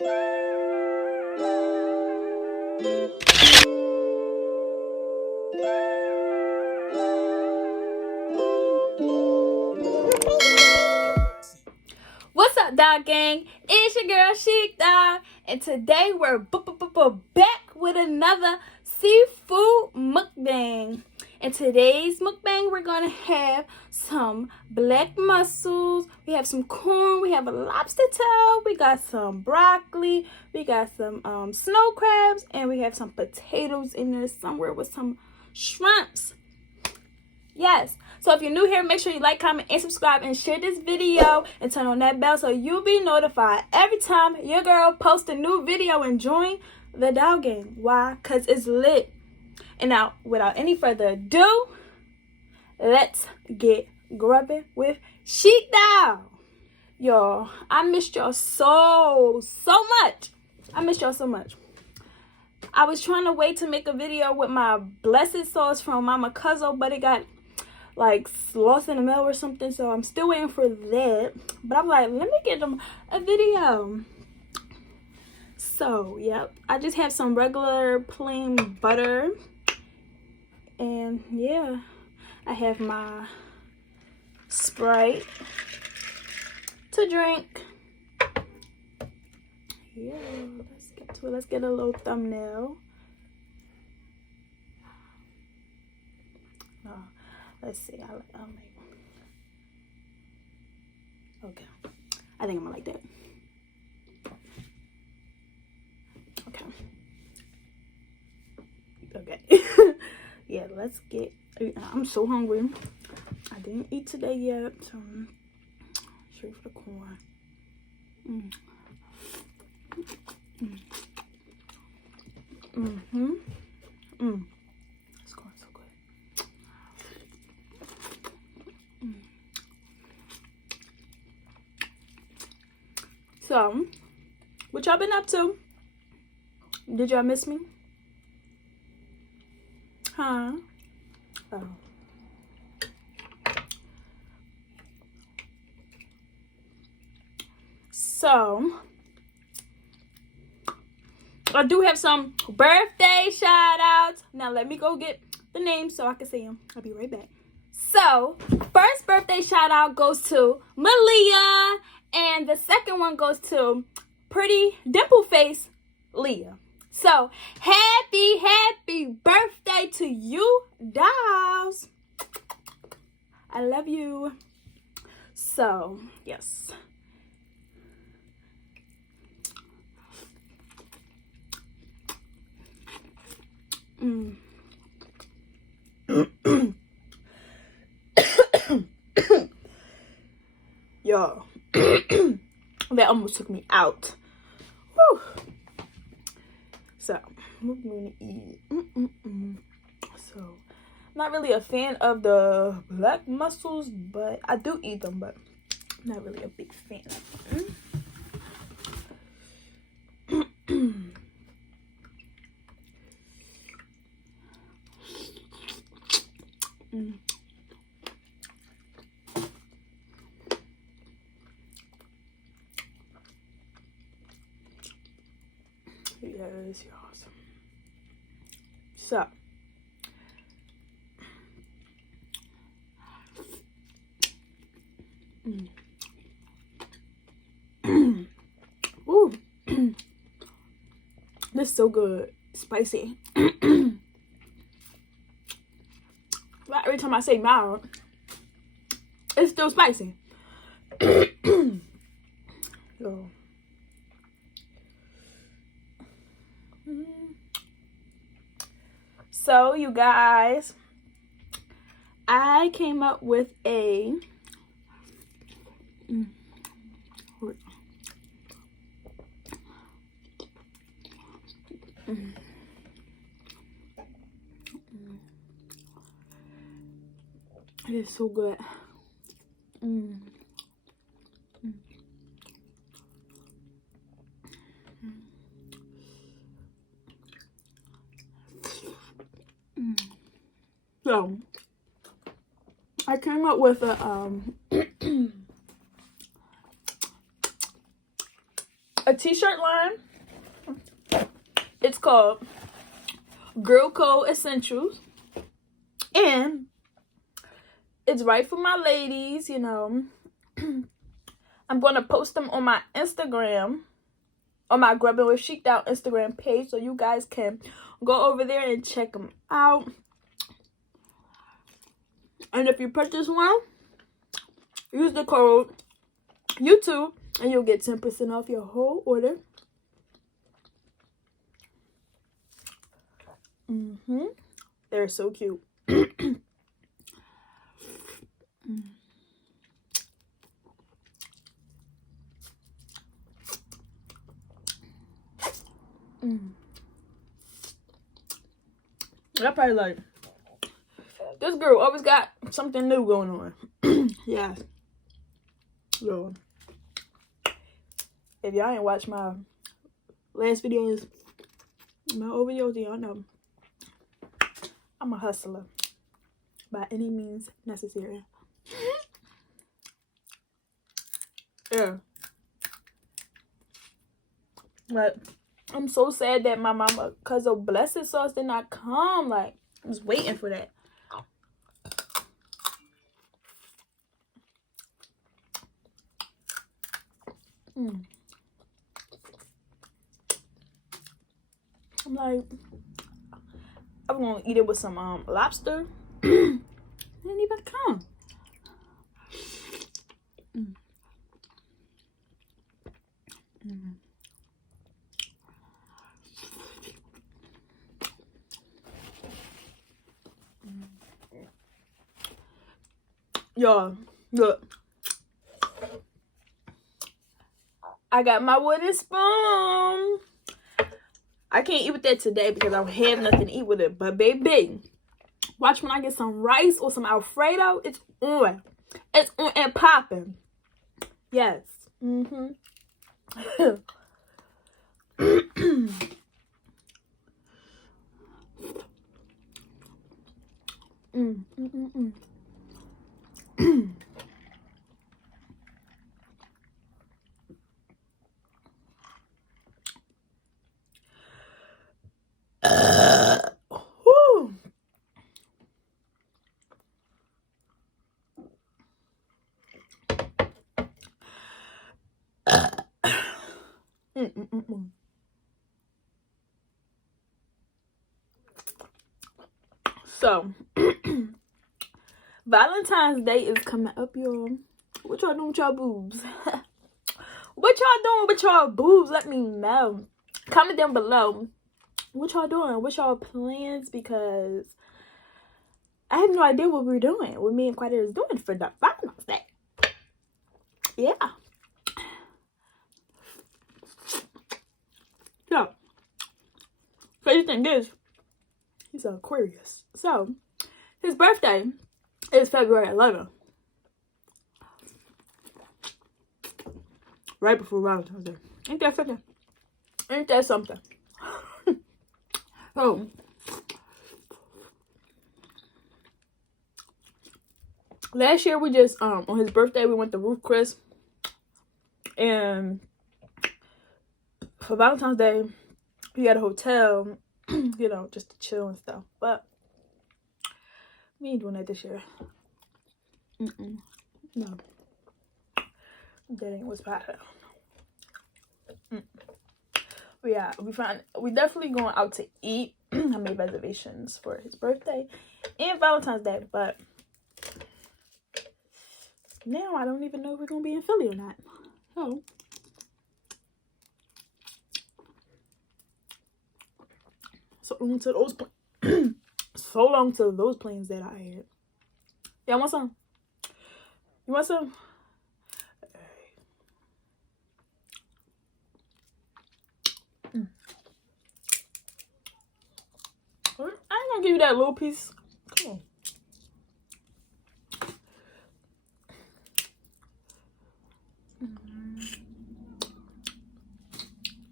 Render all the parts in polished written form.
What's up, dog gang? It's your girl Chic Dog, and today we're back with another seafood mukbang. In today's mukbang, we're gonna have some black mussels. We have some corn. We have a lobster tail. We got some broccoli. We got some snow crabs, and we have some potatoes in there somewhere with some shrimps. Yes. So if you're new here, make sure you like, comment, and subscribe, and share this video, and turn on that bell so you'll be notified every time your girl posts a new video, and join the dog gang. Why? Because it's lit. And now, without any further ado, let's get grubbing with Chic Dog. Y'all, I missed y'all so much. I missed y'all so much. I was trying to wait to make a video with my blessed sauce from Mama Cuzzo, but it got like lost in the mail or something, so I'm still waiting for that. But I'm like, let me get them a video. So yep, I just have some regular plain butter, and yeah, I have my Sprite to drink. Yeah, let's get to it. Let's get a little thumbnail. Let's see. I'll make. Okay. I think I'm gonna like that. Okay. Okay. Yeah, let's get. I'm so hungry. I didn't eat today yet, so straight for the corn. It's going so good. So, what y'all been up to? Did y'all miss me? Huh? Oh. So, I do have some birthday shout outs. Now, let me go get the names so I can see them. I'll be right back. So, first birthday shout out goes to Malia. And the second one goes to Pretty Dimple Face Leah. So, happy birthday to you, dolls. I love you. So, yes. Yo. That almost took me out. Whew. So, what I'm gonna eat. So, not really a fan of the black mussels, but I do eat them, but I'm not really a big fan of them. Yes, y'all. So, ooh, this is so good, spicy. Every time I say mild, it's still spicy. So. So, you guys, I came up with a it is so good. So, I came up with a t-shirt line. It's called Girl Code Essentials. And it's right for my ladies, you know. I'm going to post them on my Instagram, on my Grubbing with Sheiked Out Instagram page, so you guys can go over there and check them out. And if you purchase one, use the code YouTube and you'll get 10% off your whole order. They're so cute. I probably like, this girl always got something new going on. Yes. So, if y'all ain't watched my last videos, my old videos, y'all know I'm a hustler by any means necessary. Yeah. But I'm so sad that my mama, because of blessed sauce, did not come. Like, I was waiting for that. I'm like, I'm gonna eat it with some lobster. It didn't even come. Y'all, look. I got my wooden spoon. I can't eat with that today because I don't have nothing to eat with it. But baby, watch when I get some rice or some Alfredo. It's on. It's on and popping. Yes. Whew. So, Valentine's Day is coming up, y'all. What y'all doing with y'all boobs? What y'all doing with y'all boobs? Let me know. Comment down below. What y'all doing? What's y'all plans? Because I have no idea what we're doing. What me and Quader is doing for the Valentine's Day. Yeah. So, crazy thing is, he's an Aquarius. So, his birthday is February 11th. Right before Valentine's Day. Ain't that something? Ain't that something? So, last year we just, on his birthday, we went to Roof Chris. And for Valentine's Day, we had a hotel, you know, just to chill and stuff. But we ain't doing that this year. No. That ain't what's poppin'. Yeah, we definitely going out to eat. I made reservations for his birthday and Valentine's Day, but now I don't even know if we're gonna be in Philly or not. So long to those so long to those plans that I had. Yeah, want some? You want some? I ain't gonna give you that little piece. Come on.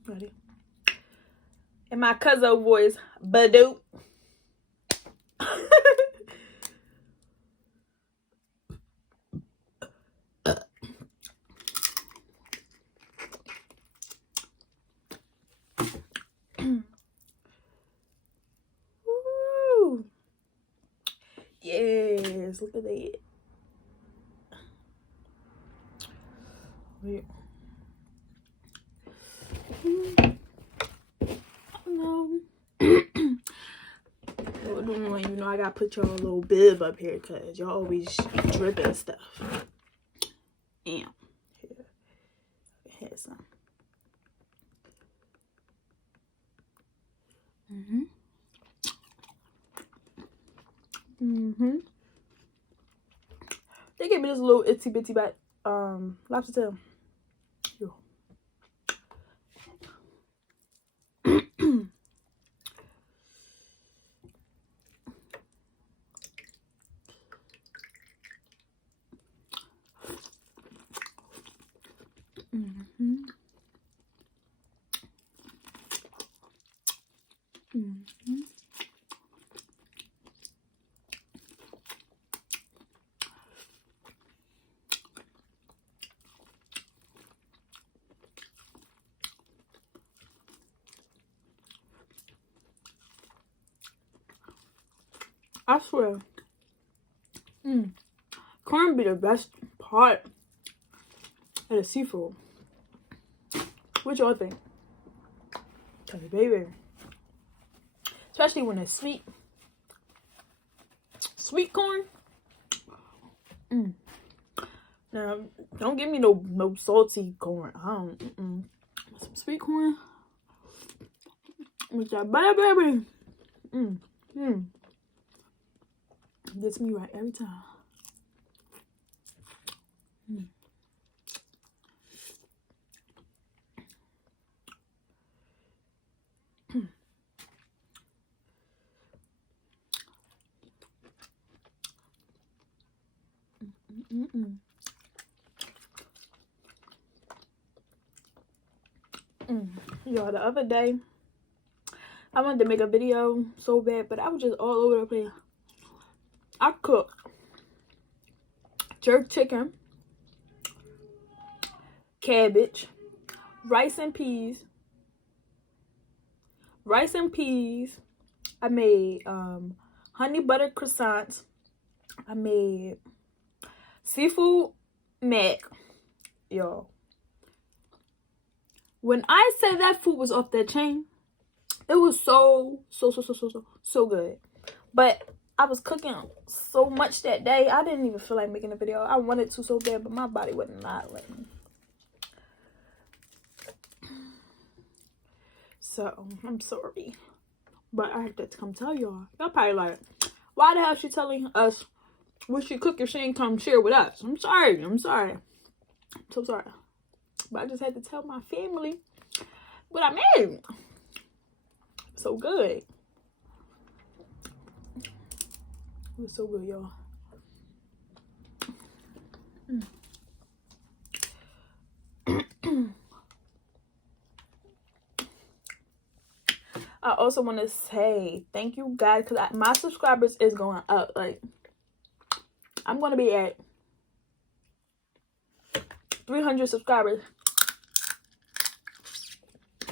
Ready? And my cousin voice, Badoo. eyes. Look at that. Wait. No. You know, I gotta put y'all a little bib up here because y'all always dripping stuff. Yeah. Here. Had some. They gave me this little itsy bitsy bite lobster tail. Yo. I swear, corn be the best part of the seafood. What y'all think? Tell me, baby. Especially when it's sweet. Sweet corn. Now, don't give me no salty corn. I don't. Some sweet corn with that butter, baby. Gets me right every time. Y'all, the other day I wanted to make a video so bad, but I was just all over the place. I cooked jerk chicken, cabbage, rice and peas. I made honey butter croissants. I made seafood mac. Y'all, when I say that food was off that chain, it was so good. But I was cooking so much that day, I didn't even feel like making a video. I wanted to so bad, but my body would not let me. So, I'm sorry. But I have to come tell y'all. Y'all probably like, why the hell is she telling us what she cook if she ain't come share with us? I'm sorry. I'm so sorry. But I just had to tell my family what I made. So good. It was so good, y'all. I also want to say thank you guys, because my subscribers is going up. Like, I'm going to be at 300 subscribers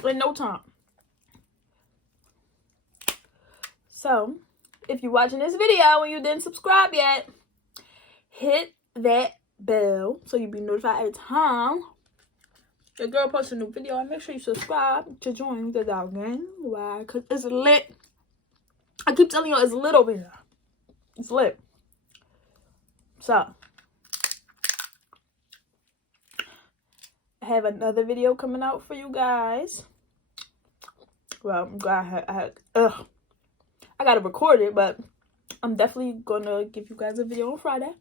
in no time. So, if you're watching this video and you didn't subscribe yet, hit that bell so you'll be notified every time your girl posts a new video. And make sure you subscribe to join the dog gang. Why? Because it's lit. I keep telling y'all, it's lit over here. It's lit. So, I have another video coming out for you guys. Well, I'm glad I gotta record it, but I'm definitely gonna give you guys a video on Friday.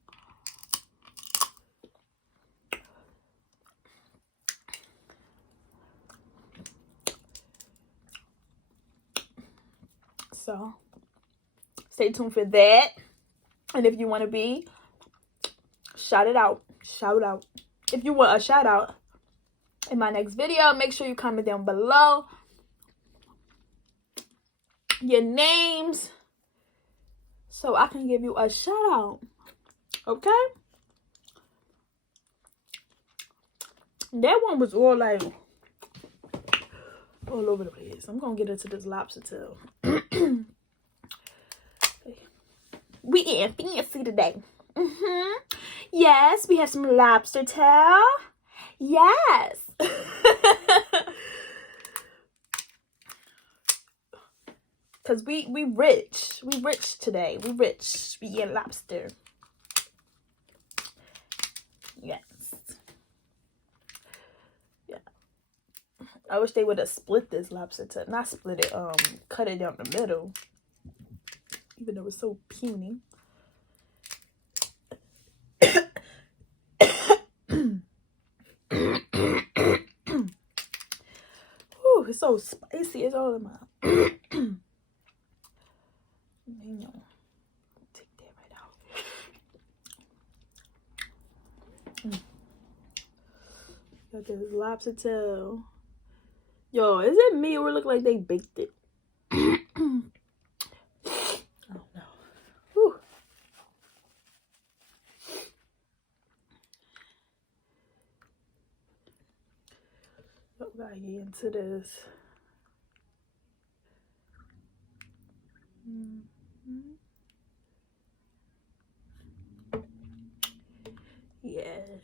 So, stay tuned for that. And if you want to be shout out. If you want a shout out in my next video, make sure you comment down below your names so I can give you a shout out. Okay? That one was all like all over the place. I'm gonna get into this lobster tail. We eating fancy today. Yes, we have some lobster tail. Yes. Cause we rich. We rich today. We rich. We eat lobster. Yes. Yeah. I wish they would have split this lobster tail. Not split it, cut it down the middle. Even though it's so puny. Ooh, it's so spicy. It's all in my. Take that right out. Got this lobster tail. Yo, is it me or it look like they baked it? I don't know. Whew. So gotta get into this. Yes.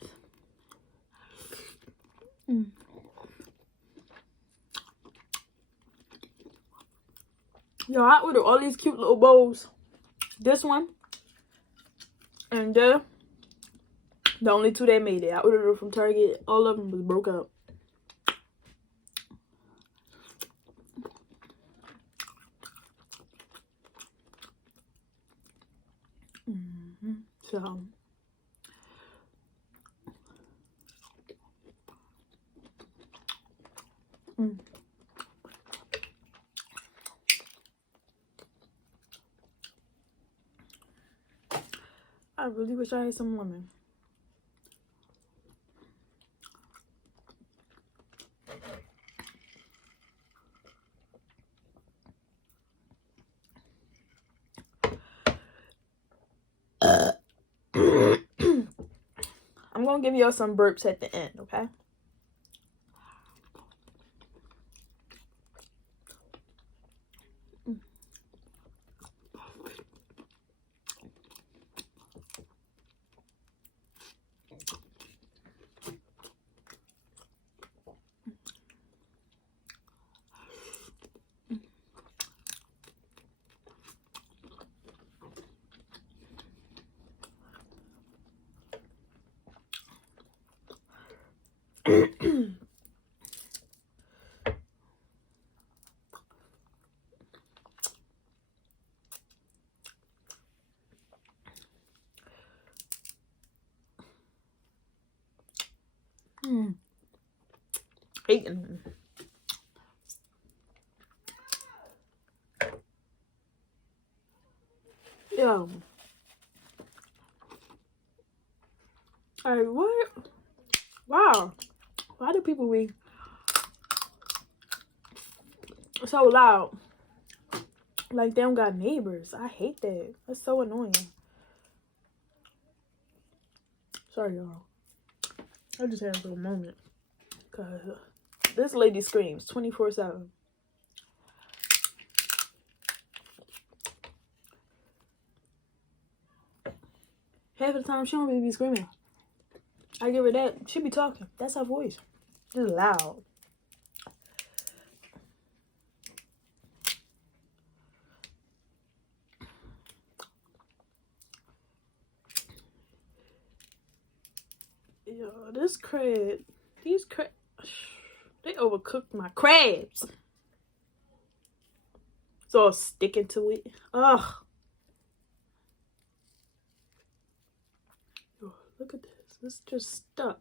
Yo, I ordered all these cute little bowls. This one and the only two that made it. I ordered them from Target. All of them was broke up. So I really wish I had some lemon. I'm gonna give y'all some burps at the end, okay? Hating them. Yo. Alright, what? Wow. Why do people be so loud? Like they don't got neighbors. I hate that. That's so annoying. Sorry, y'all. I just had a little moment. Cause this lady screams 24/7. Half of the time she don't really be screaming. I give her that. She be talking. That's her voice. Just loud. Yo, this crab. These crabs. They overcooked my crabs. It's all sticking to it. Ugh. Yo, look at this. It's just stuck.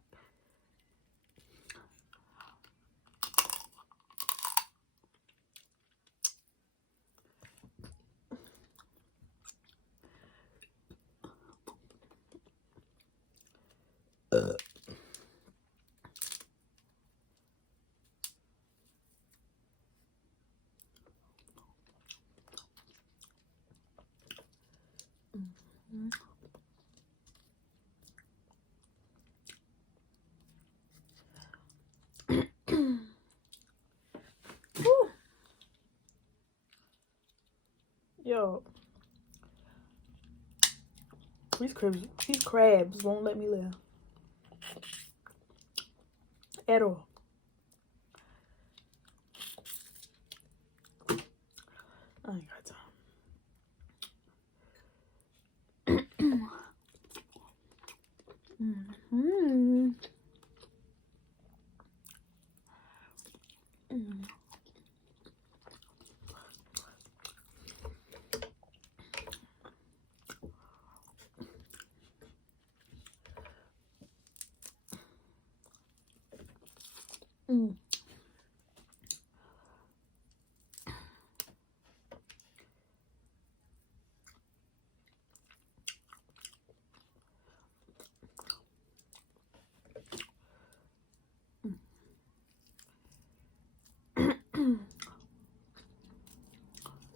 Yo. These crabs won't let me live. At all. I ain't got time.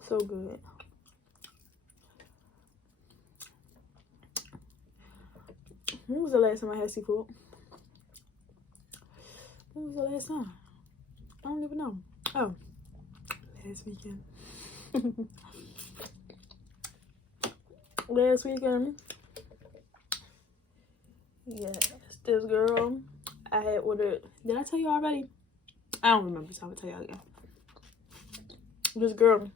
So good. When was the last time I had seafood? When was the last time? I don't even know. Oh, last weekend. Last weekend. Yes, this girl I had ordered. Did I tell you already? I don't remember, so I'm gonna tell y'all again. This girl,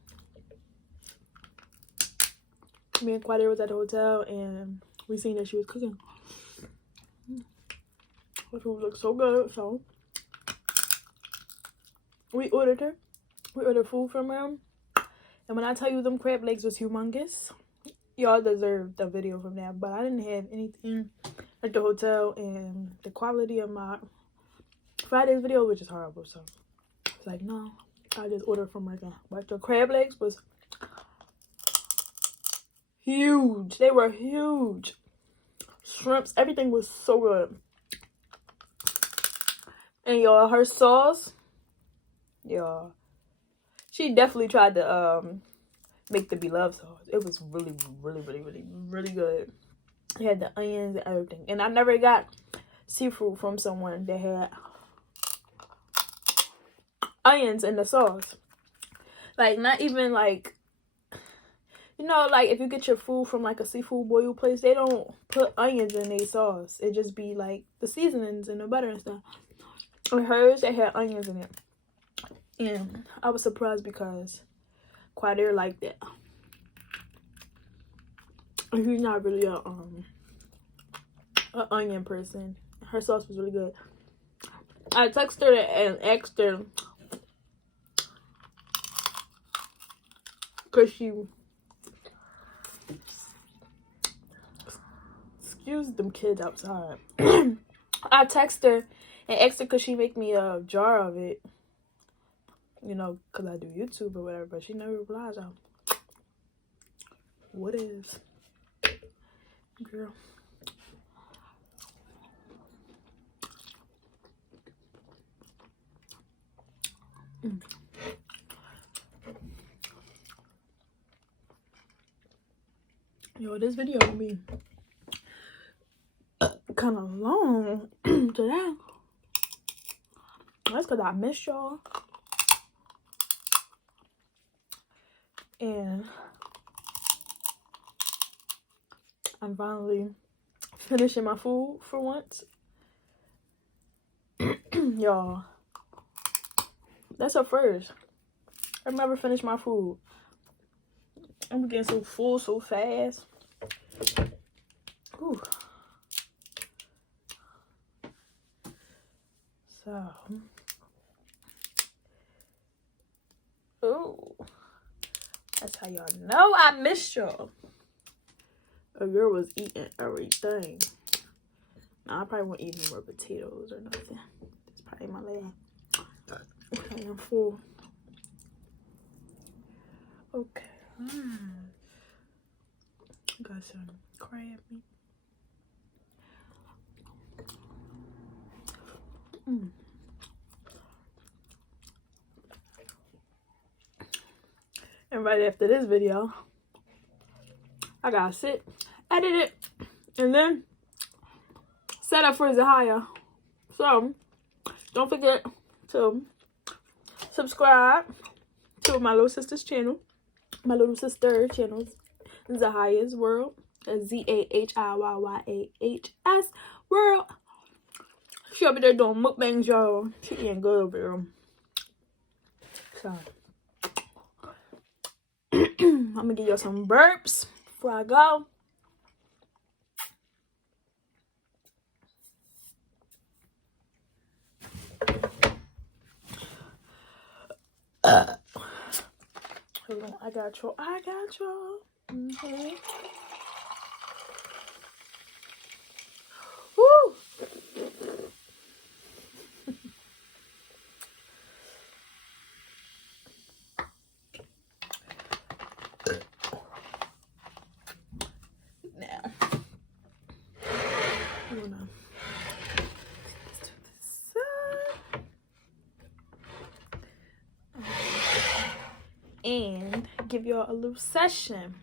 me and Quadir was at the hotel and we seen that she was cooking. Her food looked so good, so we ordered her. We ordered food from her. And when I tell you them crab legs was humongous, y'all deserve the video from that. But I didn't have anything at the hotel, and the quality of my Friday's video was just horrible. So it's like, no, I just ordered from her again. But the crab legs was huge. They were huge. Shrimps, everything was so good. And y'all, her sauce, y'all, she definitely tried to make the beloved sauce. It was really, really, really, really, really good. It had the onions and everything. And I never got seafood from someone that had onions in the sauce. Like, not even like, you know, like if you get your food from like a seafood boil place, they don't put onions in their sauce. It just be like the seasonings and the butter and stuff. And hers, they had onions in it. And I was surprised because Quadir liked that. And he's not really a onion person. Her sauce was really good. I texted her and asked her because she, excuse them kids outside. I texted her and asked her could she make me a jar of it, you know, because I do YouTube or whatever, but she never replies. What is, girl? Yo, this video will be kind of long today. That's because I missed y'all. And I'm finally finishing my food for once. Y'all, that's a first. I've never finished my food. I'm getting so full so fast. Ooh. So, ooh, that's how y'all know I missed y'all. A girl was eating everything. Now, I probably won't eat any more potatoes or nothing. It's probably my last. Okay, I'm full. Okay. Got some crab meat. And right after this video, I gotta sit, edit it, and then set up for Zahaya. So, don't forget to subscribe to my little sister's channel. My little sister channel, Zahaya's World. ZAHIYYAHS World. She over there doing mukbangs, y'all. She eating good over there. So, I'm gonna give y'all some burps before I go. Hold on, I got y'all. Mm-hmm. Woo! Now, hold on. Let's do this side. And give y'all a little session.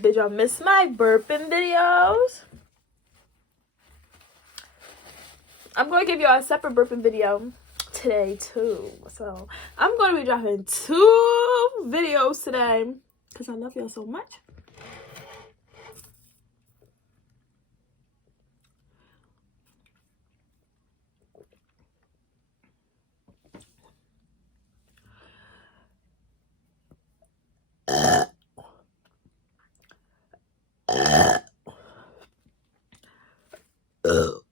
Did y'all miss my burping videos? I'm going to give y'all a separate burping video today too. So I'm going to be dropping 2 videos today because I love y'all so much. Woo.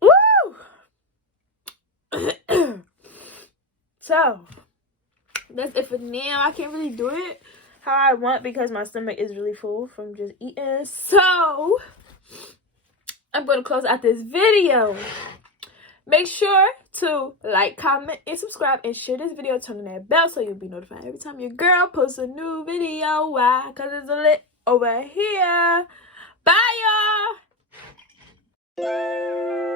Woo. So that's it for now. I can't really do it how I want because my stomach is really full from just eating. So I'm going to close out this video. Make sure to like, comment, and subscribe, and share this video. Turn on that bell so you'll be notified every time your girl posts a new video. Why? Because it's lit over here. Bye, y'all.